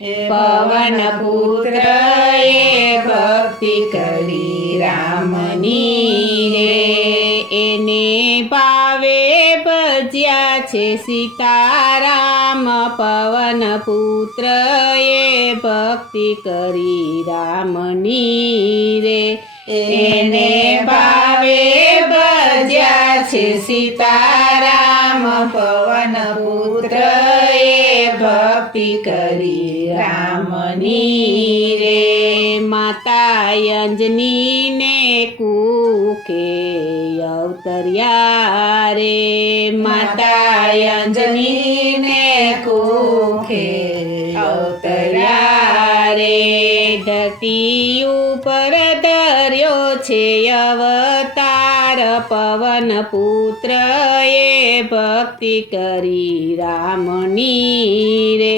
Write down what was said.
પવન પુત્ર એ ભક્તિ કરી રામની રે એને ભાવે ભજ્યા છે સીતારામ પવન પુત્ર એ ભક્તિ કરી રામની રે એને ભાવે ભજ્યા છે સીતારામ પવન પુત્ર એ ભક્તિ કરી રામની રે માતા અંજની ને કુખે અવતર્યા રે માતા અંજની ને કુખે અવતર્યા રે ધરતી ઉપર ધર્યો છે અવતાર પવન પુત્ર એ ભક્તિ કરી રામની રે